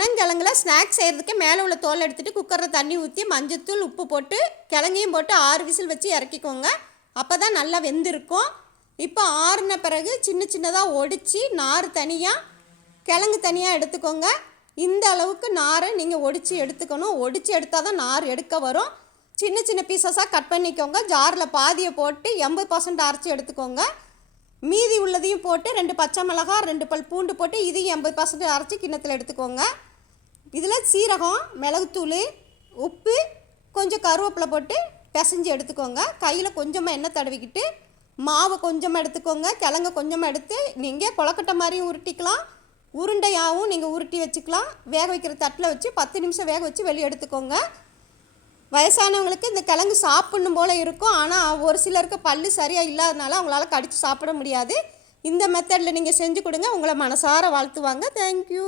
பனங்கிழங்குல snacks செய்கிறதுக்கு மேலே உள்ள தோல் எடுத்துகிட்டு குக்கரில் தண்ணி ஊற்றி மஞ்சத்தூள் உப்பு போட்டு கிழங்கையும் போட்டு 6 விசில் வச்சு இறக்கிக்கோங்க. அப்போ தான் நல்லா வெந்திருக்கும். இப்போ ஆறின பிறகு சின்ன சின்னதாக ஒடித்து நார் தனியாக கிழங்கு தனியாக எடுத்துக்கோங்க. இந்த அளவுக்கு நாரை நீங்கள் ஒடித்து எடுத்துக்கணும். ஒடித்து எடுத்தால் தான் நார் எடுக்க வரும். சின்ன சின்ன பீசஸாக கட் பண்ணிக்கோங்க. ஜாரில் பாதியை போட்டு 80% அரைச்சி எடுத்துக்கோங்க. மீதி உள்ளதையும் போட்டு 2 பச்சை மிளகாய் 2 பல் பூண்டு போட்டு இதையும் 80% அரைச்சி கிண்ணத்தில் எடுத்துக்கோங்க. இதில் சீரகம், மிளகுத்தூள், உப்பு, கொஞ்சம் கருவேப்பிலை போட்டு பிசைஞ்சு எடுத்துக்கோங்க. கையில் கொஞ்சமாக எண்ணெய் தடவிக்கிட்டு மாவு கொஞ்சமாக எடுத்துக்கோங்க. கிழங்கு கொஞ்சமாக எடுத்து நீங்கள் கொழக்கட்டை மாதிரியும் உருட்டிக்கலாம், உருண்டையாகவும் நீங்கள் உருட்டி வச்சுக்கலாம். வேக வைக்கிற தட்டில் வச்சு 10 நிமிஷம் வேக வச்சு வெளியே எடுத்துக்கோங்க. வயசானவங்களுக்கு இந்த கிழங்கு சாப்பிட்ணும் போல் இருக்கும். ஆனால் ஒரு சிலருக்கு பல்லு சரியாக இல்லாதனால அவங்களால கடித்து சாப்பிட முடியாது. இந்த மெத்தடில் நீங்கள் செஞ்சு கொடுங்க. உங்களை மனசார வாழ்த்துவாங்க. தேங்க்யூ.